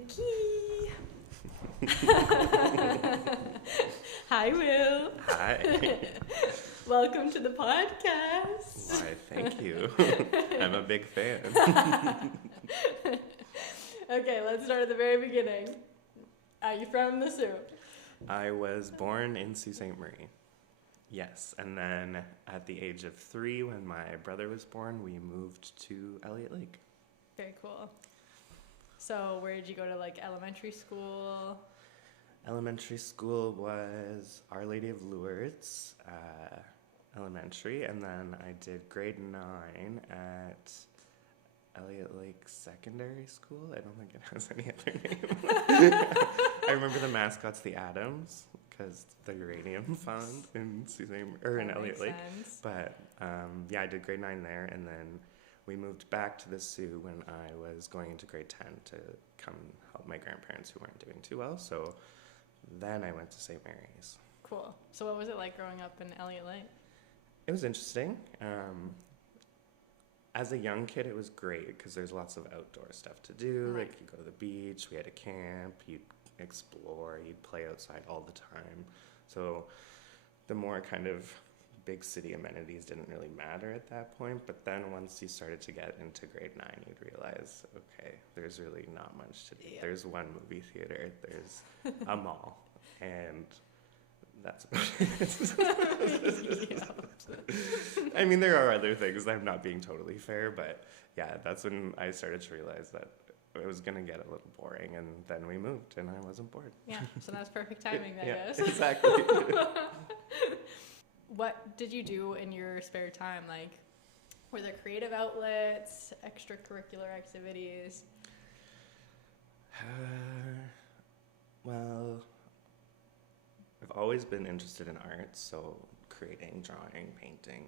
Key. Hi, Will. Hi. Welcome to the podcast. Why, thank you. I'm a big fan. Okay, let's start at the very beginning. Are you from the Sault? I was born in Sault Ste. Marie. Yes, and then at the age of 3, when my brother was born, we moved to Eliot Lake. Very cool. So where did you go to, like, elementary school? Elementary school was Our Lady of Lourdes Elementary, and then I did grade 9 at Eliot Lake Secondary School. I don't think it has any other name. I remember the mascot's the Adams, because the uranium fund in Eliot Lake. Sense. But yeah, I did grade 9 there, and then we moved back to the Sault when I was going into grade 10 to come help my grandparents who weren't doing too well. So then I went to St. Mary's. Cool. So what was it like growing up in Eliot Lake? It was interesting. As a young kid, it was great because there's lots of outdoor stuff to do. Right. Like, you go to the beach, we had a camp, you'd explore, you'd play outside all the time. So the more kind of big city amenities didn't really matter at that point. But then once you started to get into grade 9, you'd realize, okay, there's really not much to do. Yeah. There's one movie theater, there's a mall, and that's about it. I mean, there are other things. I'm not being totally fair, but yeah, that's when I started to realize that it was going to get a little boring, and then we moved, and I wasn't bored. Yeah, so that's perfect timing, I Yeah, guess. exactly. What did you do in your spare time? Like, were there creative outlets, extracurricular activities? Well, I've always been interested in art, so creating, drawing, painting,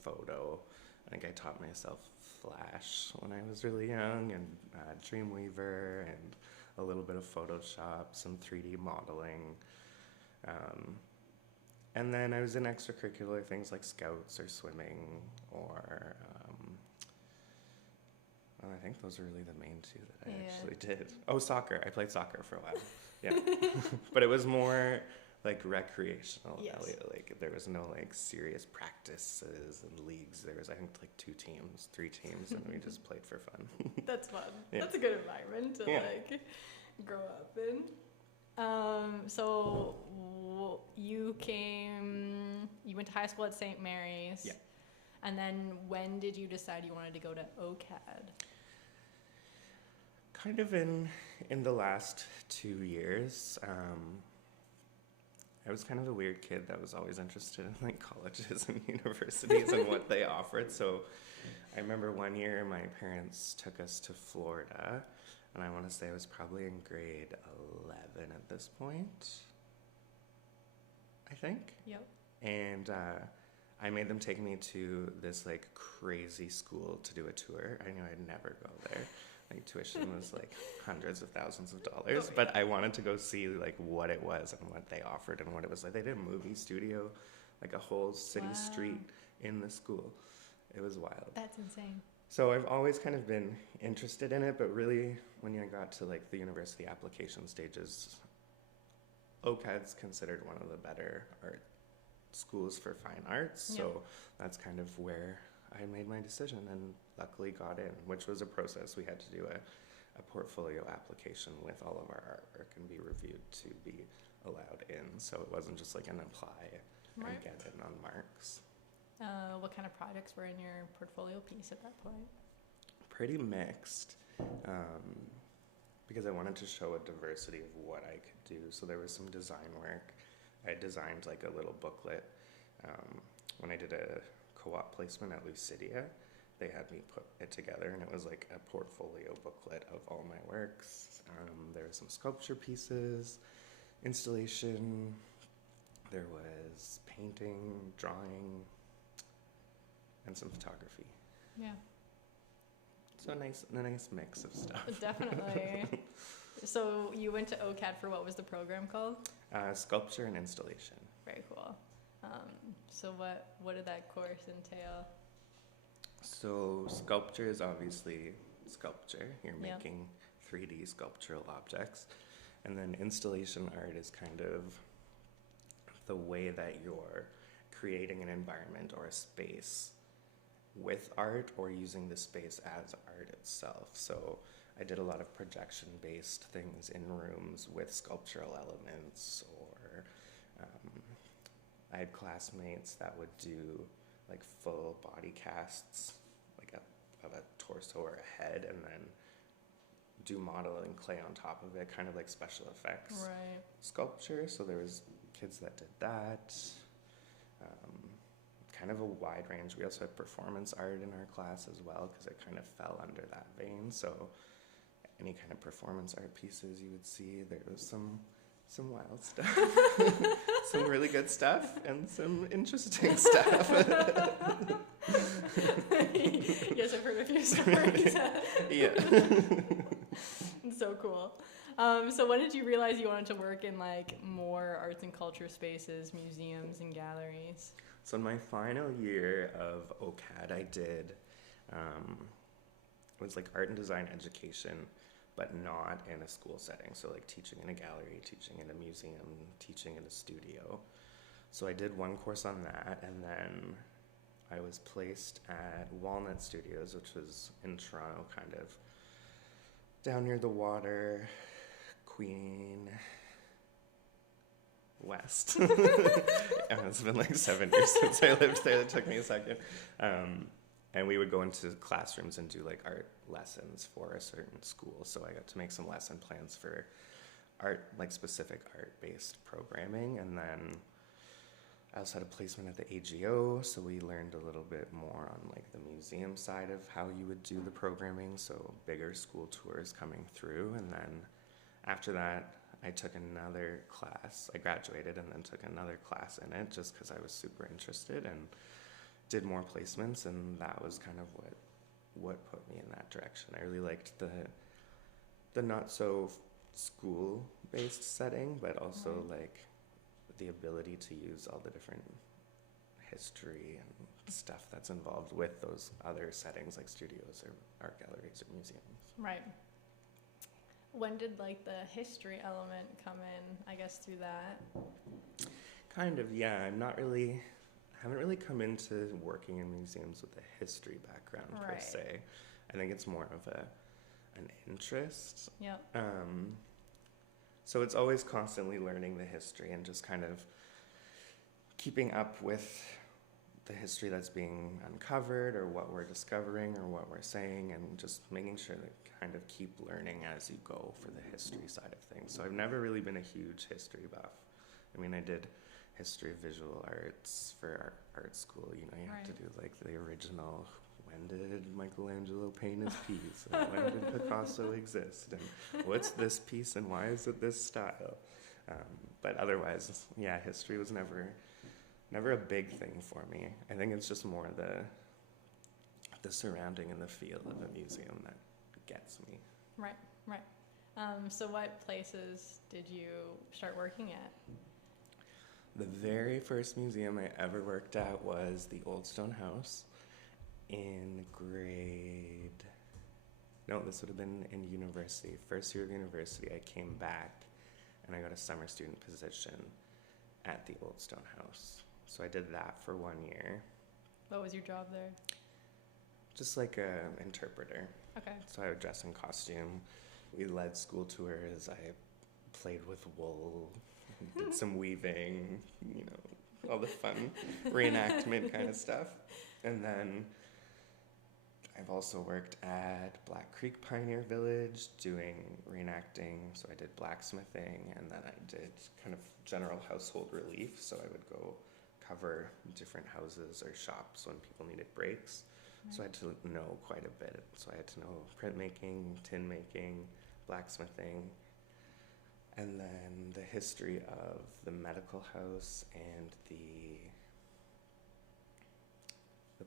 photo. I think I taught myself Flash when I was really young, and Dreamweaver, and a little bit of Photoshop, some 3D modeling. And then I was in extracurricular things like scouts or swimming, or well, I think those are really the main two that I actually did. Oh, soccer. I played soccer for a while. Yeah. But it was more like recreational. Yes. Eliot Lake. There was no like serious practices and leagues. There was, I think, like 3 teams, and we just played for fun. That's fun. Yeah. That's a good environment to like grow up in. So you went to high school at St. Mary's. Yeah. And then when did you decide you wanted to go to OCAD? Kind of in the last 2 years. I was kind of a weird kid that was always interested in like colleges and universities and what they offered. So I remember one year my parents took us to Florida, and I want to say I was probably in grade 11 at this point, I think. Yep. And I made them take me to this like crazy school to do a tour. I knew I'd never go there. Like, tuition was like hundreds of thousands of dollars, but I wanted to go see like what it was and what they offered and what it was like. They did a movie studio, like a whole city street in the school. It was wild. That's insane. So I've always kind of been interested in it, but really when I got to like the university application stages, OCAD's considered one of the better art schools for fine arts. Yeah. So that's kind of where I made my decision and luckily got in, which was a process. We had to do a portfolio application with all of our artwork and be reviewed to be allowed in. So it wasn't just like an apply and get in on marks. What kind of projects were in your portfolio piece at that point? Pretty mixed, because I wanted to show a diversity of what I could do. So there was some design work. I designed like a little booklet. When I did a co-op placement at Lucidia, they had me put it together, and it was like a portfolio booklet of all my works. There were some sculpture pieces, installation, there was painting, drawing, and some photography. Yeah. So a nice mix of stuff. Definitely. So you went to OCAD for what was the program called? Sculpture and installation. Very cool. So what did that course entail? So sculpture is obviously sculpture. You're making 3D sculptural objects. And then installation art is kind of the way that you're creating an environment or a space with art or using the space as art itself. So I did a lot of projection-based things in rooms with sculptural elements, or I had classmates that would do like full body casts, like of a torso or a head, and then do modeling clay on top of it, kind of like special effects sculpture. So there was kids that did that. Kind of a wide range. We also had performance art in our class as well, because it kind of fell under that vein. So any kind of performance art pieces you would see, there was some wild stuff, some really good stuff, and some interesting stuff. Yes, I've heard a few stories. Yeah. It's so cool. So when did you realize you wanted to work in like more arts and culture spaces, museums and galleries? So in my final year of OCAD, I did, it was like art and design education, but not in a school setting. So like teaching in a gallery, teaching in a museum, teaching in a studio. So I did one course on that, and then I was placed at Walnut Studios, which was in Toronto, kind of down near the water, Queen West. It's been like 7 years since I lived there. It took me a second. And we would go into classrooms and do like art lessons for a certain school. So I got to make some lesson plans for art, like specific art-based programming. And then I also had a placement at the AGO, so we learned a little bit more on like the museum side of how you would do the programming. So bigger school tours coming through. And then after that, I took another class. I graduated and then took another class in it just because I was super interested, and did more placements, and that was kind of what put me in that direction. I really liked the not so school based setting, but also like the ability to use all the different history and stuff that's involved with those other settings like studios or art galleries or museums. Right. When did like the history element come in, I guess, through that? Kind of, yeah. Haven't really come into working in museums with a history background per se. I think it's more of an interest. Yep. So it's always constantly learning the history and just kind of keeping up with the history that's being uncovered, or what we're discovering, or what we're saying, and just making sure that kind of keep learning as you go for the history side of things. So I've never really been a huge history buff. I mean, I did history of visual arts for art school. You know, you have to do like the original, when did Michelangelo paint his piece, and when did Picasso exist, and what's this piece, and why is it this style? But otherwise, yeah, history was never a big thing for me. I think it's just more the surrounding and the feel of a museum that gets me. Right. So what places did you start working at? The very first museum I ever worked at was the Old Stone House in this would have been in university. First year of university, I came back and I got a summer student position at the Old Stone House. So I did that for 1 year. What was your job there? Just like an interpreter. Okay. So I would dress in costume. We led school tours. I played with wool, did some weaving, you know, all the fun reenactment kind of stuff. And then I've also worked at Black Creek Pioneer Village doing reenacting. So I did blacksmithing, and then I did kind of general household relief. So I would go cover different houses or shops when people needed breaks. Right. So I had to know quite a bit. So I had to know printmaking, tin making, blacksmithing, and then the history of the medical house and the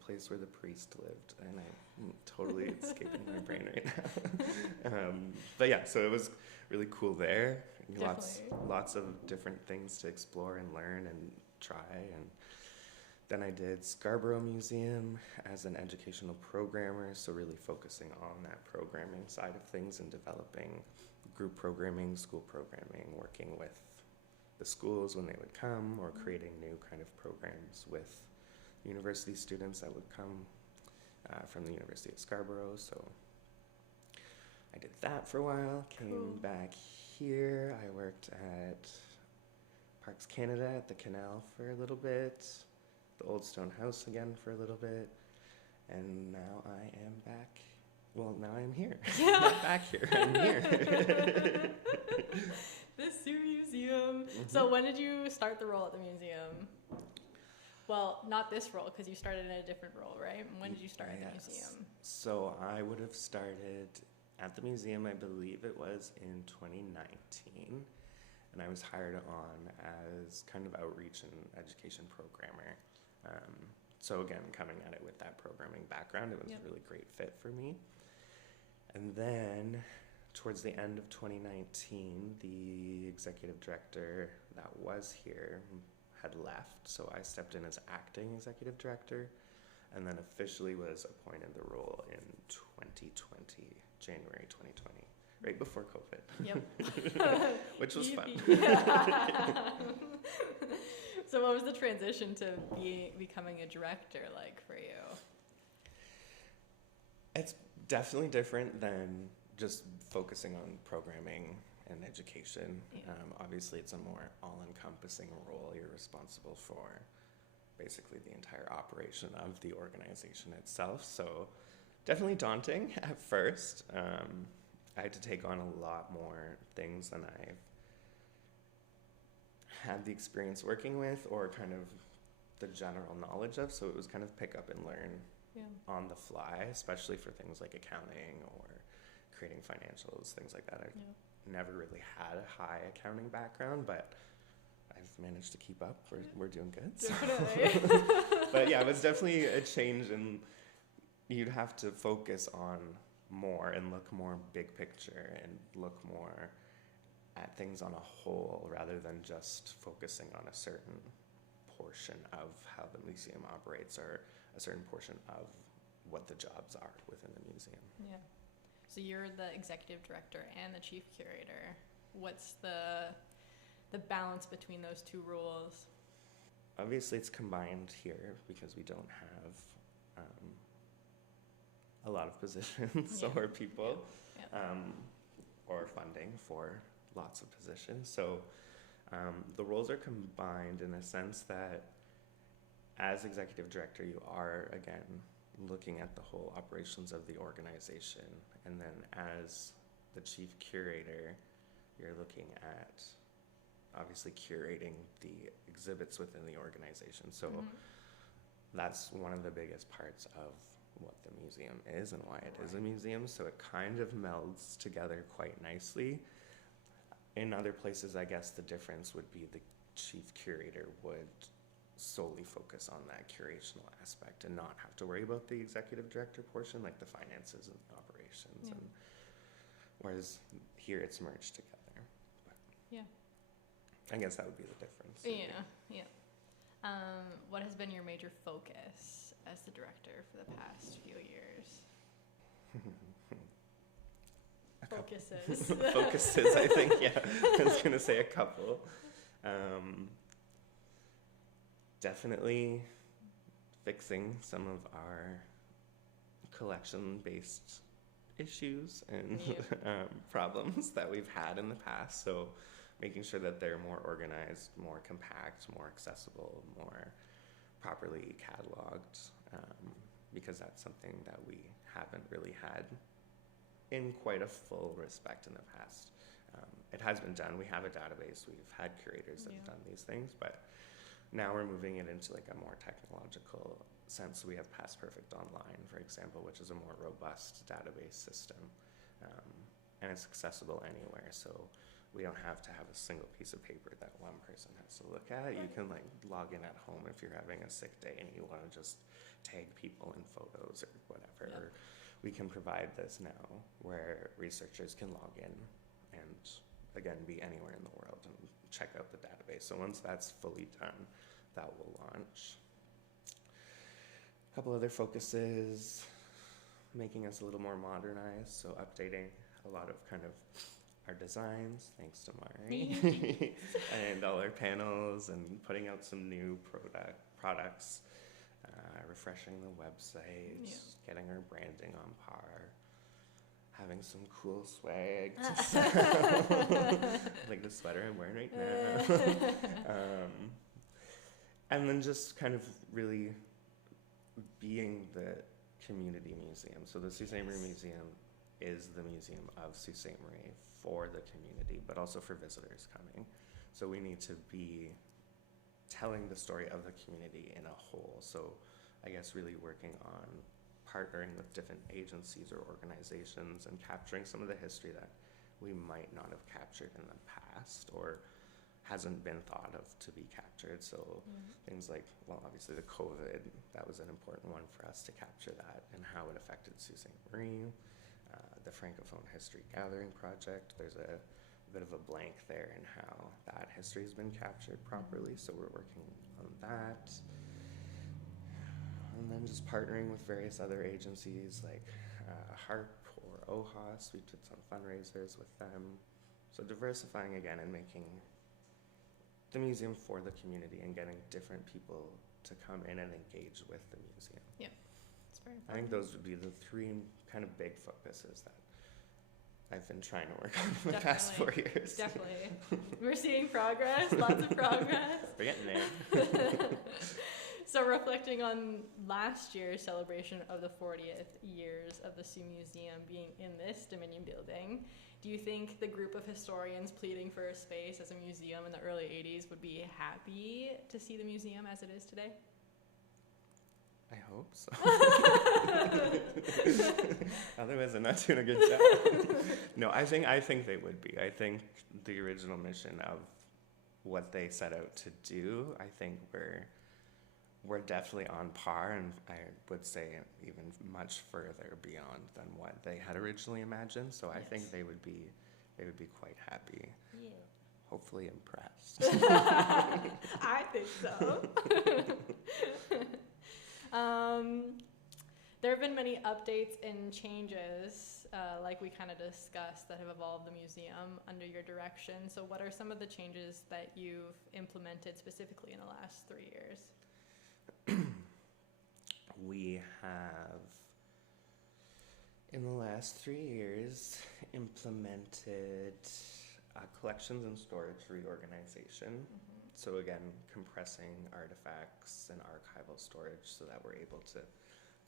place where the priest lived, and I'm totally escaping my brain right now. But yeah, so it was really cool there. Lots of different things to explore and learn and try, and Then I did Scarborough Museum as an educational programmer, so really focusing on that programming side of things and developing group programming, school programming, working with the schools when they would come, or creating new kind of programs with university students that would come from the University of Scarborough. So I did that for a while, came back here. I worked at Parks Canada at the canal for a little bit, the Old Stone House again for a little bit, and now I am back. Well, now I'm here. I'm not back here. I'm here. The Sault Museum. So when did you start the role at the museum? Well, not this role, because you started in a different role, right? When did you start at the museum? So I would have started at the museum, I believe it was in 2019. And I was hired on as kind of outreach and education programmer. So again, coming at it with that programming background, it was a really great fit for me. And then towards the end of 2019, the executive director that was here had left, so I stepped in as acting executive director, and then officially was appointed the role in 2020, January 2020. Right before COVID. Yep. Which was fun. So what was the transition to becoming a director like for you? It's definitely different than just focusing on programming and education. Obviously, it's a more all-encompassing role. You're responsible for basically the entire operation of the organization itself. So definitely daunting at first. I had to take on a lot more things than I've had the experience working with, or kind of the general knowledge of, so it was kind of pick up and learn on the fly, especially for things like accounting or creating financials, things like that. I've never really had a high accounting background, but I've managed to keep up. We're doing good. Definitely. But yeah, it was definitely a change, and you'd have to focus on more and look more big picture and look more at things on a whole rather than just focusing on a certain portion of how the museum operates or a certain portion of what the jobs are within the museum. Yeah. So you're the executive director and the chief curator. What's the balance between those two roles? Obviously it's combined here because we don't have a lot of positions or people or funding for lots of positions. So the roles are combined in a sense that as executive director, you are, again, looking at the whole operations of the organization. And then as the chief curator, you're looking at obviously curating the exhibits within the organization. So that's one of the biggest parts of what the museum is and why it is a museum. So it kind of melds together quite nicely. In other places, I guess the difference would be the chief curator would solely focus on that curational aspect and not have to worry about the executive director portion, like the finances and the operations. And whereas here it's merged together. But I guess that would be the difference. What has been your major focus as the director for the past few years? Focuses, I think, I was going to say a couple. Definitely fixing some of our collection-based issues and problems that we've had in the past. So making sure that they're more organized, more compact, more accessible, more properly cataloged, because that's something that we haven't really had in quite a full respect in the past. It has been done. We have a database. We've had curators that have done these things, but now we're moving it into like a more technological sense. We have Past Perfect Online, for example, which is a more robust database system, and it's accessible anywhere. So we don't have to have a single piece of paper that one person has to look at. You can like log in at home if you're having a sick day and you want to just tag people in photos or whatever. We can provide this now where researchers can log in and again be anywhere in the world and check out the database. So once that's fully done, that will launch. A couple other focuses, making us a little more modernized, so updating a lot of kind of our designs, thanks to Mairi, and all our panels, and putting out some new products, refreshing the website, getting our branding on par, having some cool swag to sell, like the sweater I'm wearing right now. And then just kind of really being the community museum. So the Sault Ste. Marie Museum is the museum of Sault Ste. Marie for the community, but also for visitors coming. So we need to be telling the story of the community in a whole. So I guess really working on partnering with different agencies or organizations and capturing some of the history that we might not have captured in the past or hasn't been thought of to be captured. So things like, well, obviously the COVID, that was an important one for us to capture that and how it affected Sault Ste. Marie. The Francophone History Gathering Project, there's a bit of a blank there in how that history has been captured properly, so we're working on that. And then just partnering with various other agencies like HARP or OHAS, we did some fundraisers with them. So diversifying again and making the museum for the community and getting different people to come in and engage with the museum. Yeah, it's very important. I think those would be the three kind of big focuses that I've been trying to work on for the past 4 years. Definitely. We're seeing progress, lots of progress. We're getting there. So reflecting on last year's celebration of the 40th years of the Sault Museum being in this Dominion building, do you think the group of historians pleading for a space as a museum in the early 80s would be happy to see the museum as it is today? I hope so. Otherwise, I'm not doing a good job. No, I think they would be. I think the original mission of what they set out to do, I think we're definitely on par, and I would say even much further beyond than what they had originally imagined. So I think they would be quite happy. Yeah. Hopefully impressed. I think so. There have been many updates and changes, like we kind of discussed, that have evolved the museum under your direction. So what are some of the changes that you've implemented specifically in the last 3 years? We have, in the last 3 years, implemented collections and storage reorganization. So again, compressing artifacts and archival storage so that we're able to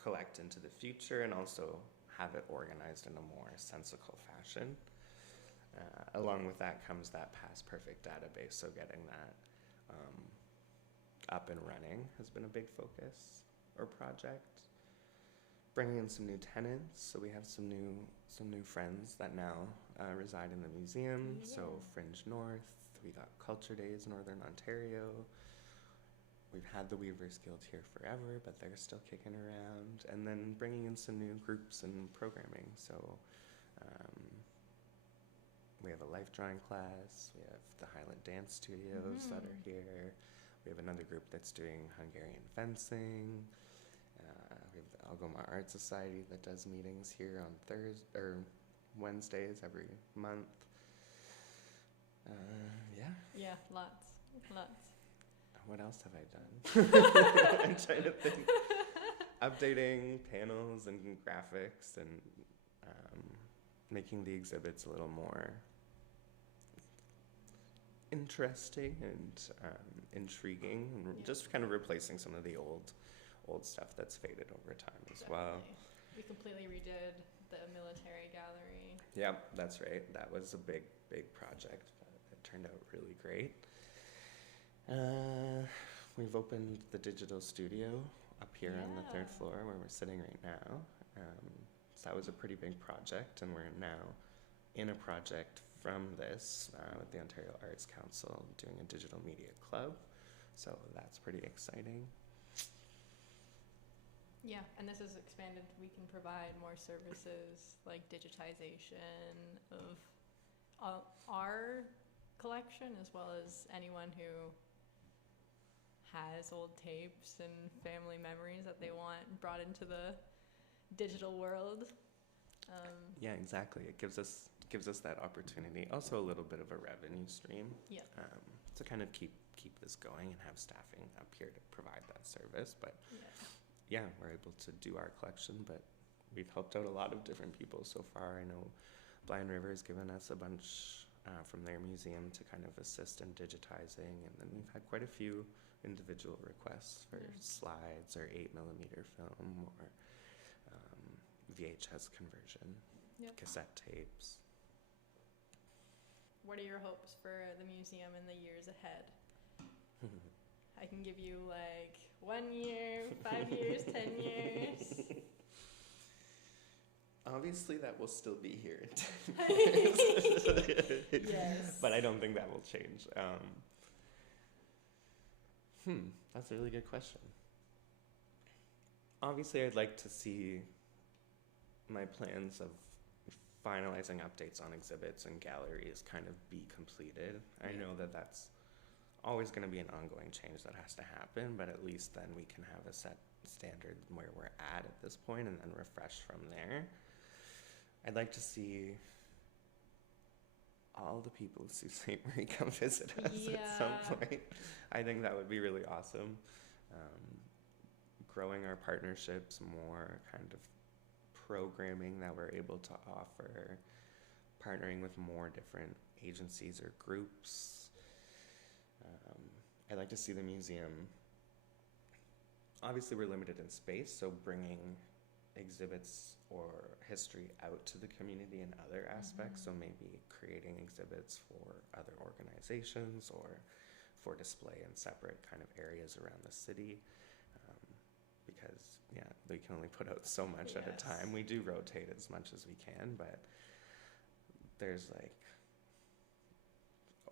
collect into the future and also have it organized in a more sensical fashion. Along with that comes that past perfect database, so getting that up and running has been a big focus or project. Bringing in some new tenants, so we have some new friends that now reside in the museum. Yeah. So Fringe North, we got Culture Days Northern Ontario. We've had the Weavers Guild here forever, but they're still kicking around. And then bringing in some new groups and programming. So we have a life drawing class. We have the Highland Dance Studios that are here. We have another group that's doing Hungarian fencing. We have the Algoma Art Society that does meetings here on Wednesdays every month. Yeah, lots. What else have I done? I'm trying to think. Updating panels and graphics and making the exhibits a little more interesting and intriguing, and just kind of replacing some of the old stuff that's faded over time as well. We completely redid the military gallery. Yeah, that's right. That was a big project, but it turned out really great. We've opened the digital studio up here on the 3rd floor where we're sitting right now. So that was a pretty big project, and we're now in a project from this with the Ontario Arts Council doing a digital media club. So that's pretty exciting. Yeah, and this is expanded. We can provide more services like digitization of our collection, as well as anyone who has old tapes and family memories that they want brought into the digital world. Yeah, exactly. It gives us that opportunity. Also, a little bit of a revenue stream. Yeah. To kind of keep this going and have staffing up here to provide that service. But yeah, we're able to do our collection, but we've helped out a lot of different people so far. I know Blind River has given us a bunch from their museum to kind of assist in digitizing, and then we've had quite a few individual requests for slides or 8mm film or VHS conversion, cassette tapes. What are your hopes for the museum in the years ahead? I can give you like 1 year, 5 years, 10 years. Obviously, that will still be here in 10 years. Yes. But I don't think that will change. That's a really good question. Obviously, I'd like to see my plans of finalizing updates on exhibits and galleries kind of be completed. I know that that's always going to be an ongoing change that has to happen, but at least then we can have a set standard where we're at this point and then refresh from there. I'd like to see all the people of Sault Ste. Marie come visit us at some point. I think that would be really awesome. Growing our partnerships, more kind of programming that we're able to offer, partnering with more different agencies or groups. I'd like to see the museum, obviously we're limited in space, so bringing exhibits or history out to the community in other aspects, so maybe creating exhibits for other organizations or for display in separate kind of areas around the city. Because we can only put out so much at a time. We do rotate as much as we can, but there's like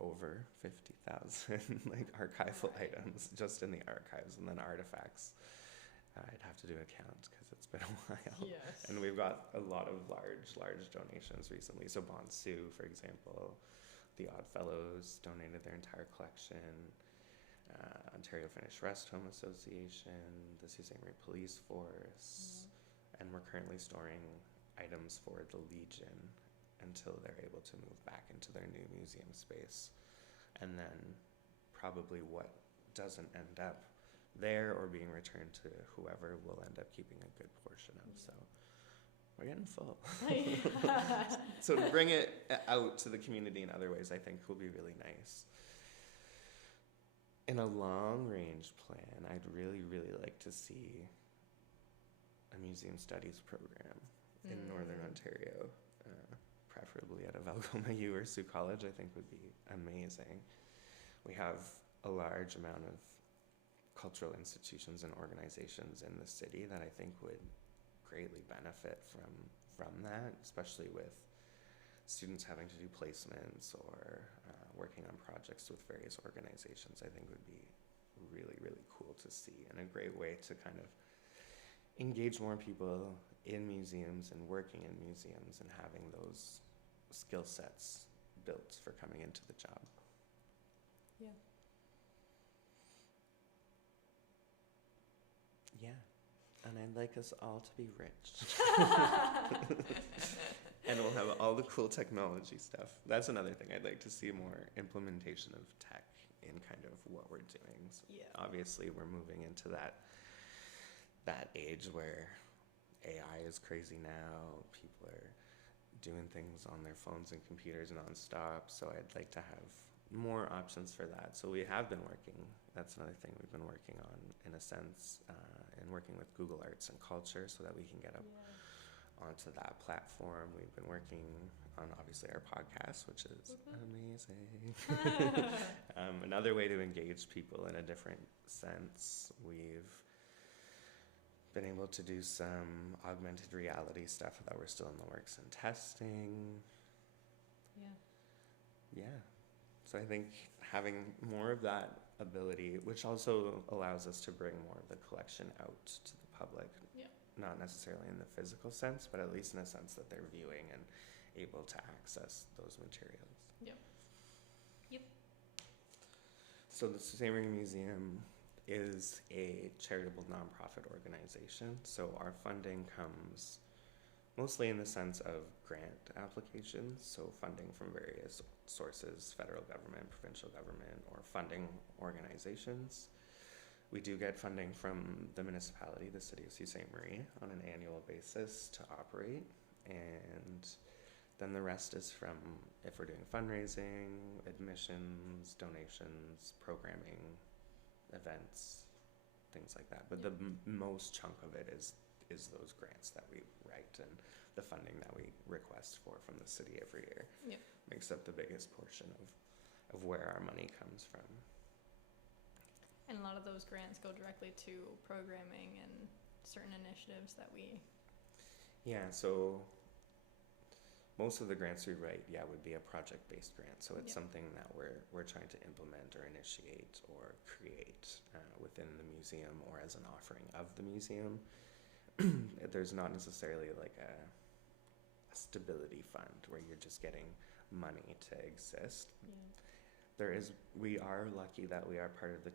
over 50,000 like archival items just in the archives, and then artifacts. I'd have to do a count because it's been a while. Yes. And we've got a lot of large donations recently. So Bonsu, for example, the Oddfellows donated their entire collection. Ontario Finnish Rest Home Association, the Sault Ste. Marie Police Force, and we're currently storing items for the Legion until they're able to move back into their new museum space. And then probably what doesn't end up there or being returned to whoever will end up keeping a good portion of. So we're getting full. So to bring it out to the community in other ways, I think will be really nice. In a long-range plan, I'd really, really like to see a museum studies program in Northern Ontario, preferably at Algoma U or Sault College. I think would be amazing. We have a large amount of cultural institutions and organizations in the city that I think would greatly benefit from that, especially with students having to do placements or working on projects with various organizations. I think would be really, really cool to see, and a great way to kind of engage more people in museums and working in museums and having those skill sets built for coming into the job. Yeah. Yeah. And I'd like us all to be rich. And we'll have all the cool technology stuff. That's another thing. I'd like to see more implementation of tech in kind of what we're doing. So obviously, we're moving into that age where AI is crazy now. People are doing things on their phones and computers nonstop. So I'd like to have more options for that. So we have been working. That's another thing we've been working on, in a sense, and working with Google Arts and Culture so that we can get up onto that platform. We've been working on, obviously, our podcast, which is amazing. Another way to engage people in a different sense. We've been able to do some augmented reality stuff that we're still in the works and testing. Yeah. So I think having more of that ability, which also allows us to bring more of the collection out to the public. Not necessarily in the physical sense, but at least in a sense that they're viewing and able to access those materials. Yep. So the Sault Ste. Marie Museum is a charitable nonprofit organization. So our funding comes mostly in the sense of grant applications, so funding from various sources, federal government, provincial government, or funding organizations. We do get funding from the municipality, the city of Sault Ste. Marie, on an annual basis to operate, and then the rest is from if we're doing fundraising, admissions, donations, programming, events, things like that. But the most chunk of it is those grants that we write and the funding that we request from the city every year. Yeah. Makes up the biggest portion of where our money comes from. And a lot of those grants go directly to programming and certain initiatives that we... Yeah, so most of the grants we write, would be a project-based grant. So it's something that we're trying to implement or initiate or create within the museum or as an offering of the museum. There's not necessarily like a stability fund where you're just getting money to exist. We are lucky that we are part of the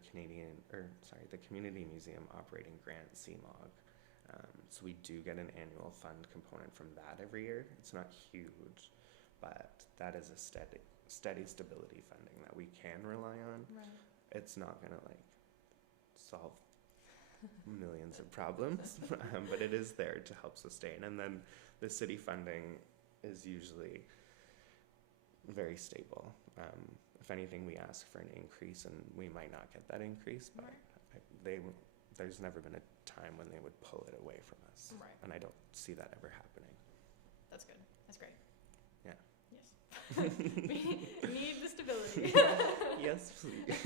the Community Museum Operating Grant CMOG. So we do get an annual fund component from that every year. It's not huge, but that is a steady stability funding that we can rely on. Right. It's not gonna like solve millions of problems, but it is there to help sustain. And then the city funding is usually very stable. If anything, we ask for an increase, and we might not get that increase, but there's never been a time when they would pull it away from us. Right. And I don't see that ever happening. That's good. That's great. Yeah. Yes. We need the stability. Yes, please.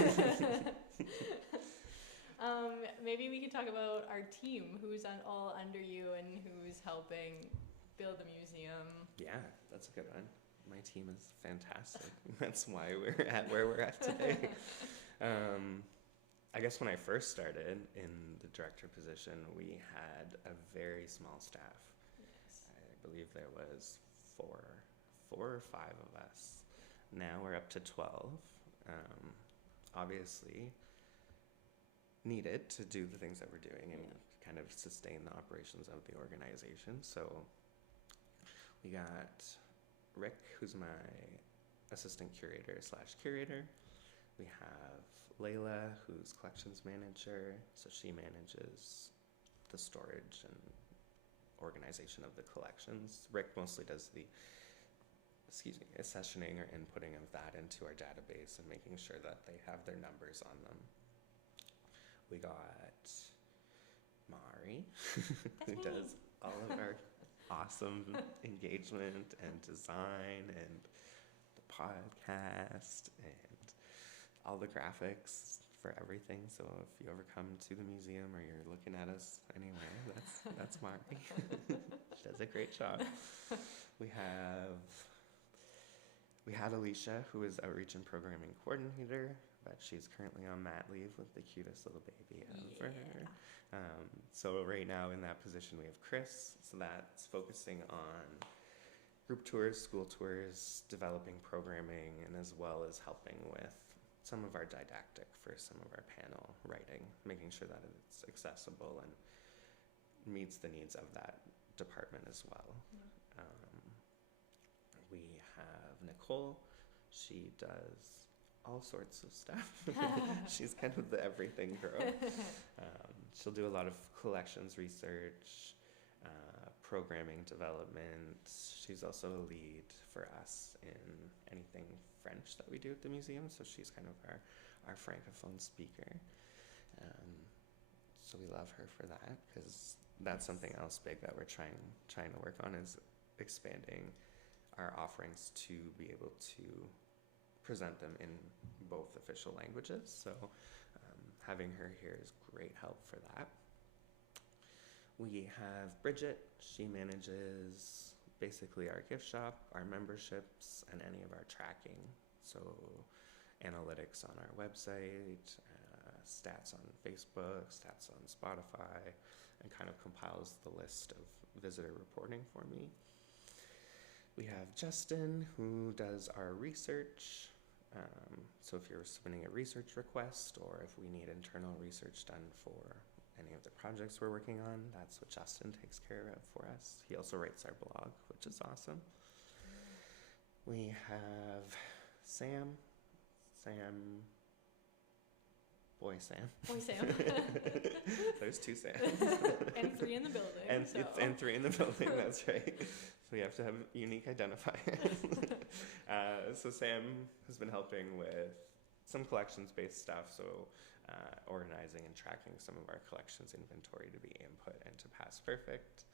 Maybe we could talk about our team, who's all under you and who's helping build the museum. Yeah, that's a good one. My team is fantastic. That's why we're at where we're at today. I guess when I first started in the director position, we had a very small staff. Yes. I believe there was four or five of us. Now we're up to 12. Obviously needed to do the things that we're doing and kind of sustain the operations of the organization. So we got Rick, who's my assistant curator / curator. We have Layla, who's collections manager, so she manages the storage and organization of the collections. Rick mostly does the accessioning or inputting of that into our database and making sure that they have their numbers on them. We got Mairi, who does all of our awesome engagement and design and the podcast and all the graphics for everything. So if you ever come to the museum or you're looking at us anywhere, that's Mairi. She does a great job. We had Alicia, who is outreach and programming coordinator, but she's currently on mat leave with the cutest little baby ever. So right now in that position we have Chris, so that's focusing on group tours, school tours, developing programming, and as well as helping with some of our didactic for some of our panel writing, making sure that it's accessible and meets the needs of that department as well. We have Nicole. She does all sorts of stuff. She's kind of the everything girl. She'll do a lot of collections research, programming development. She's also a lead for us in anything French that we do at the museum, so she's kind of our francophone speaker. So we love her for that, because that's something else big that we're trying to work on, is expanding our offerings to be able to present them in both official languages. So having her here is great help for that. We have Bridget. She manages basically our gift shop, our memberships, and any of our tracking. So analytics on our website, stats on Facebook, stats on Spotify, and kind of compiles the list of visitor reporting for me. We have Justin, who does our research, So if you're submitting a research request, or if we need internal research done for any of the projects we're working on, that's what Justin takes care of for us. He also writes our blog, which is awesome. We have Sam. Boy Sam. There's two Sams. And 3 in the building. And 3 in the building, that's right. So we have to have unique identifiers. So Sam has been helping with some collections-based stuff, so organizing and tracking some of our collections inventory to be input into Past Perfect,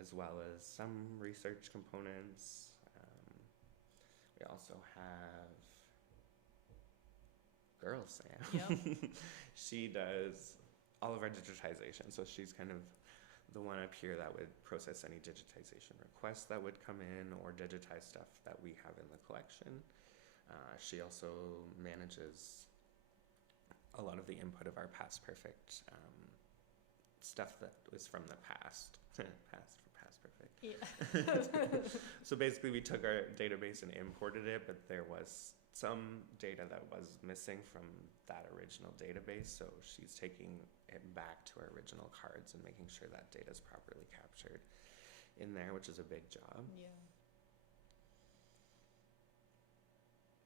as well as some research components. We also have Girl Sam. Yep. She does all of our digitization, so she's kind of the one up here that would process any digitization requests that would come in, or digitize stuff that we have in the collection. She also manages a lot of the input of our Past Perfect stuff that was from the past. Past Perfect. Yeah. So basically we took our database and imported it, but there was some data that was missing from that original database, so she's taking it back to our original cards and making sure that data is properly captured in there, which is a big job. Yeah.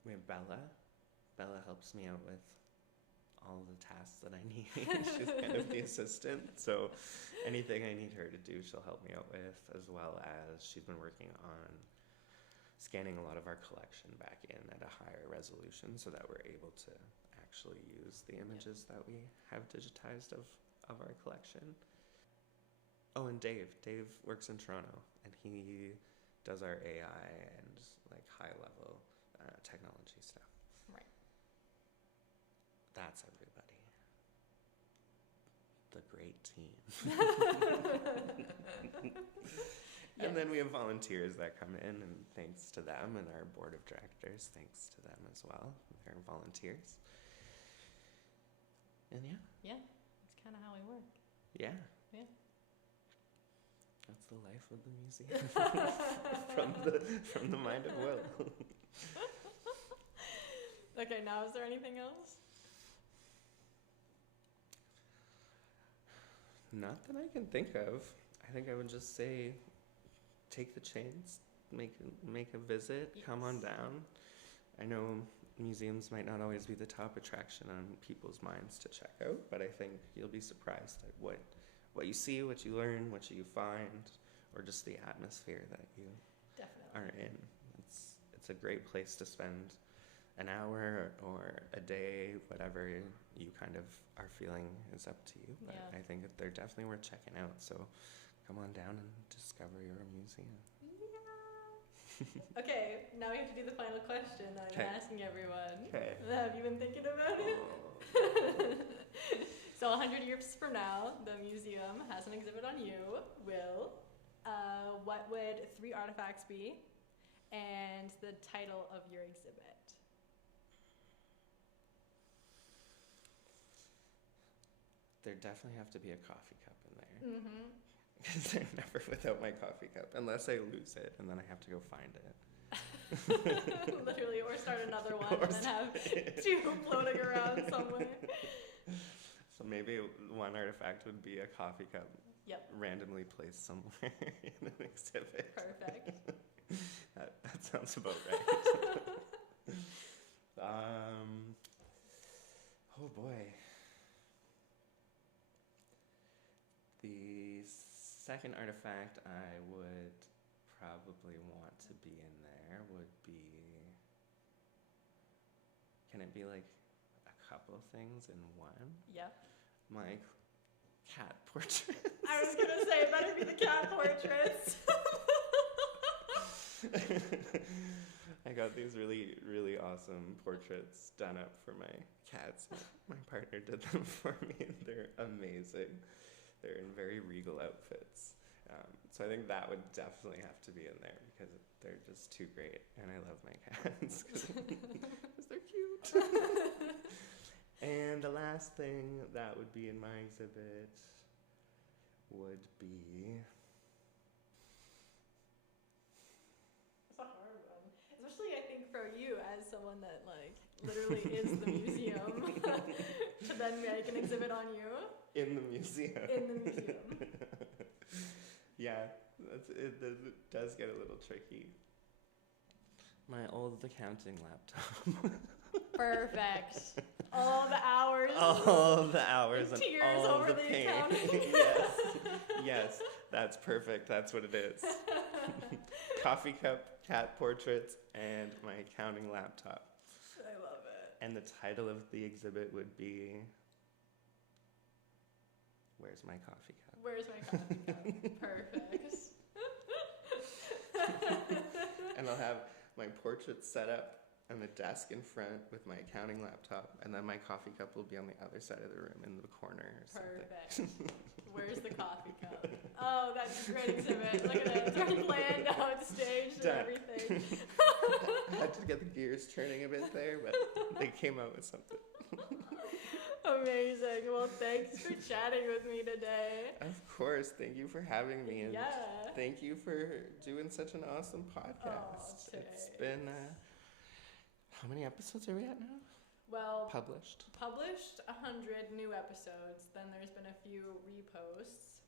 We have Bella. Bella helps me out with all the tasks that I need. She's kind of the assistant, so anything I need her to do, she'll help me out with, as well as she's been working on scanning a lot of our collection back in at a higher resolution so that we're able to actually use the images that we have digitized of our collection. Oh, and Dave works in Toronto, and he does our AI and like high level technology stuff. Right. That's everybody. The great team. And then we have volunteers that come in, and thanks to them, and our board of directors, thanks to them as well. They're volunteers. And yeah, that's kind of how we work. Yeah. That's the life of the museum. from the mind of Will. Okay, now is there anything else? Not that I can think of. I think I would just say, take the chance, make a visit, yes. Come on down. I know museums might not always be the top attraction on people's minds to check out, but I think you'll be surprised at what you see, what you learn, what you find, or just the atmosphere that you are in. It's a great place to spend an hour or a day, whatever you kind of are feeling is up to you. But I think that they're definitely worth checking out. So come on down and discover your museum. Yeah. Okay, now we have to do the final question that I'm asking everyone. Okay. Have you been thinking about it? So 100 years from now, the museum has an exhibit on you, Will. What would 3 artifacts be, and the title of your exhibit? There definitely have to be a coffee cup in there. Mm-hmm. Because I'm never without my coffee cup, unless I lose it, and then I have to go find it. Literally, or start another one, and then have 2 floating around somewhere. So maybe one artifact would be a coffee cup. Yep. Randomly placed somewhere in an exhibit. Perfect. That sounds about right. Oh boy. The second artifact I would probably want to be in there would be, can it be like a couple things in one? Yep. My cat portrait. I was gonna say, it better be the cat portraits. I got these really, really awesome portraits done up for my cats. My partner did them for me, and they're amazing. They're in very regal outfits. So I think that would definitely have to be in there because they're just too great. And I love my cats because they're cute. And the last thing that would be in my exhibit would be... It's a hard one. Especially, I think, for you as someone that, like, literally is the museum to then make an exhibit on you. In the museum. In the museum. Yeah, it does get a little tricky. My old accounting laptop. Perfect. All the hours. All the hours and tears all over the the pain. accounting. Yes, that's perfect. That's what it is. Coffee cup, cat portraits, and my accounting laptop. I love it. And the title of the exhibit would be, Where's My Coffee Cup? Where's my coffee cup? Perfect. And I'll have my portrait set up and the desk in front with my accounting laptop, and then my coffee cup will be on the other side of the room in the corner or something. Perfect. Where's the coffee cup? Oh, that's a great exhibit. Look at it. It's already planned out, staged, and everything. I had to get the gears turning a bit there, but they came out with something. Amazing. Well, thanks for chatting with me today. Of course. Thank you for having me. And yeah. thank you for doing such an awesome podcast. It's been, how many episodes are we at now? Well, Published 100 new episodes. Then there's been a few reposts.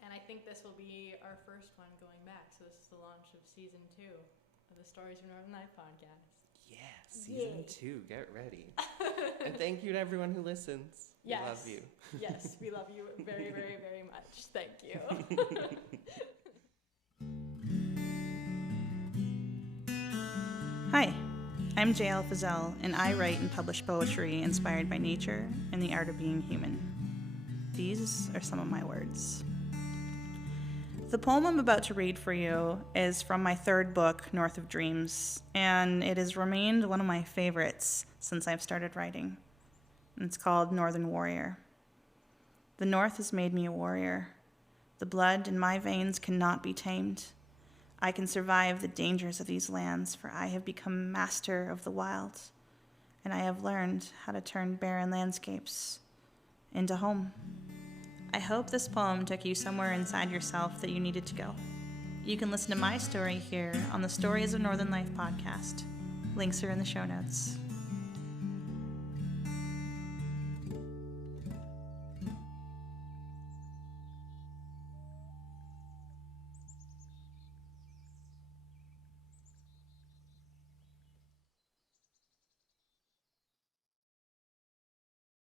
And I think this will be our first one going back. So this is the launch of season 2 of the Stories of Northern Life podcast. Yeah, season 2. Get ready. And thank you to everyone who listens. Yes. We love you. Yes, we love you very, very, very much. Thank you. Hi, I'm J.L. Fazell, and I write and publish poetry inspired by nature and the art of being human. These are some of my words. The poem I'm about to read for you is from my third book, North of Dreams, and it has remained one of my favorites since I've started writing. It's called Northern Warrior. The North has made me a warrior. The blood in my veins cannot be tamed. I can survive the dangers of these lands, for I have become master of the wild, and I have learned how to turn barren landscapes into home. I hope this poem took you somewhere inside yourself that you needed to go. You can listen to my story here on the Stories of Northern Life podcast. Links are in the show notes.